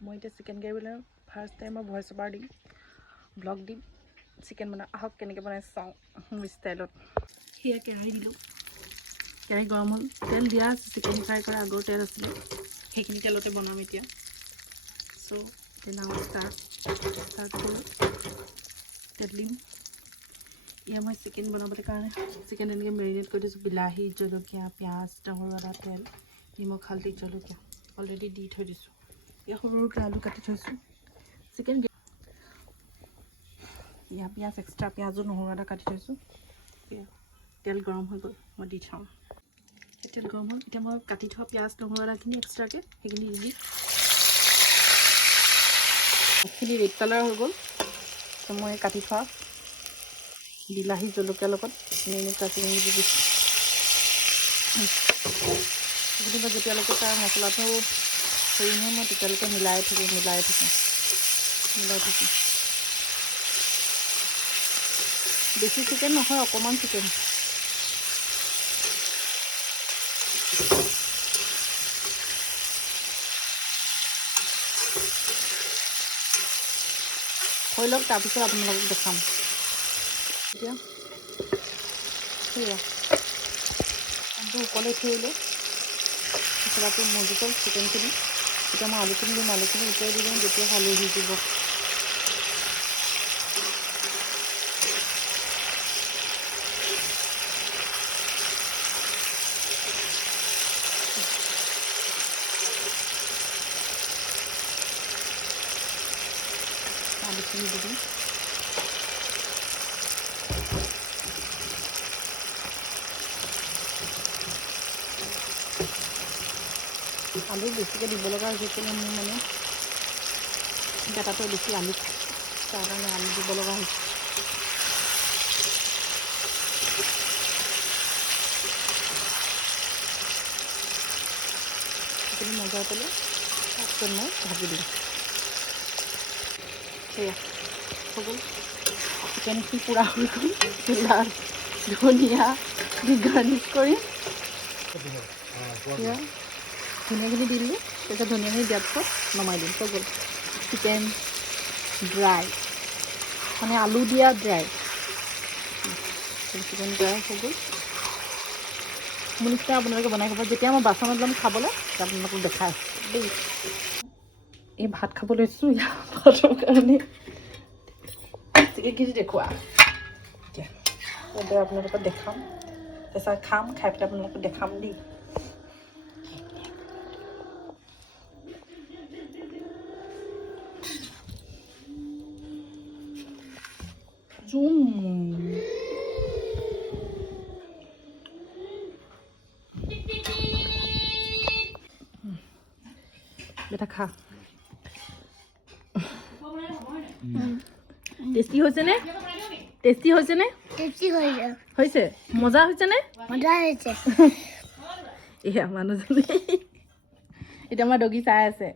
মই এতিয়া chicken curry বনাম ফাৰ্ষ্ট টাইম মই ভইচ অভাৰ দিম ব্লগ দিম চিকেন বনাম আহক কেনেকৈ বনাই চাওঁ মোৰ ষ্টাইলত সেয়া কেৰাহী দিলোঁ কেৰাহী গৰম হ'ল তেল দিয়া আছে চিকেন ফ্ৰাই কৰা আগৰ তেল আছিলে সেইখিনি তেলতে বনাম এতিয়া চ' তেল ষ্টাৰ্ট কৰোঁ তেল দিম এয়া মই চিকেন বনাবলৈ কাৰণে চিকেন এনেকৈ মেৰিনেট কৰি দিছোঁ বিলাহী জলকীয়া পিঁয়াজ ডাঙৰ আদা তেল নিমখ হালধি জলকীয়া অলৰেডি দি থৈ দিছোঁ এয়া সৰু সৰুকৈ আলু কাটি থৈছোঁ চিকেন এয়া পিঁয়াজ এক্সট্ৰা পিঁয়াজো নহৰু আদা কাটি থৈছোঁ এয়া তেল গৰম হৈ গ'ল মই দি থওঁ তেল গৰম হ'ল এতিয়া মই কাটি থোৱা পিঁয়াজ নহৰু আদাখিনি এক্সট্ৰাকৈ সেইখিনি দি দিম সেইখিনি ৰেড কালাৰ হৈ গ'ল তো মই কাটি থোৱা বিলাহী জলকীয়াৰ লগত এনেকৈ কাটি দি দিছোঁ সেইখিনি যেতিয়ালৈকে তাৰ মছলাটো হেৰি নহয় মই তেতিয়ালৈকে মিলাই থাকিম বেছি চিকেন নহয় অকণমান চিকেন হৈ লওক তাৰপিছত আপোনালোকক দেখাম এতিয়া সেয়া আলু ওপৰলৈ থৈ মছলাটো মজি গ'ল চিকেনখিনি এতিয়া মই আলুখিনি দিম আলুখিনি উতলাই দি দিম যেতিয়া আলু সিজিব আলুখিনি দি দিম আলু বেছিকৈ দিব লগা হৈছে কিন্তু মোৰ মানে ডাটাটো বেছি আলু খায় তাৰ কাৰণে আলু দিব লগা হৈছে সেইখিনি মজাই পেলাই তাৰপিছত মই ভাজি দিম সেয়া হৈ গ'ল চিকেনখিনি পূৰা হৈ গ'ল ধনিয়া দি গাৰ্নিছ কৰি সেয়া ধনিয়াখিনি দি দিলোঁ তাৰপিছত ধনিয়াখিনি দিয়াৰ পিছত নমাই দিম হৈ গ'ল চিকেন ড্ৰাই মানে আলু দিয়া ড্ৰাই চিকেন ড্ৰাই হৈ গ'ল মোৰ নিচিনা আপোনালোকে বনাই খাব যেতিয়া মই বাচনত ল'ম খাবলৈ তেতিয়া আপোনালোকক দেখাই দেই এই ভাত খাব লৈছোঁ ইয়াৰ ভাতৰ কাৰণে চিকেনখিনি দেখুওৱা এতিয়া আপোনালোকক দেখাম তাৰপিছত খাম খাই পেলাই আপোনালোকক দেখাম দেই বেটা খা টেষ্টি হৈছেনে হৈছে মজা হৈছেনে এয়া মানুহজনী এতিয়া আমাৰ ডগি চাই আছে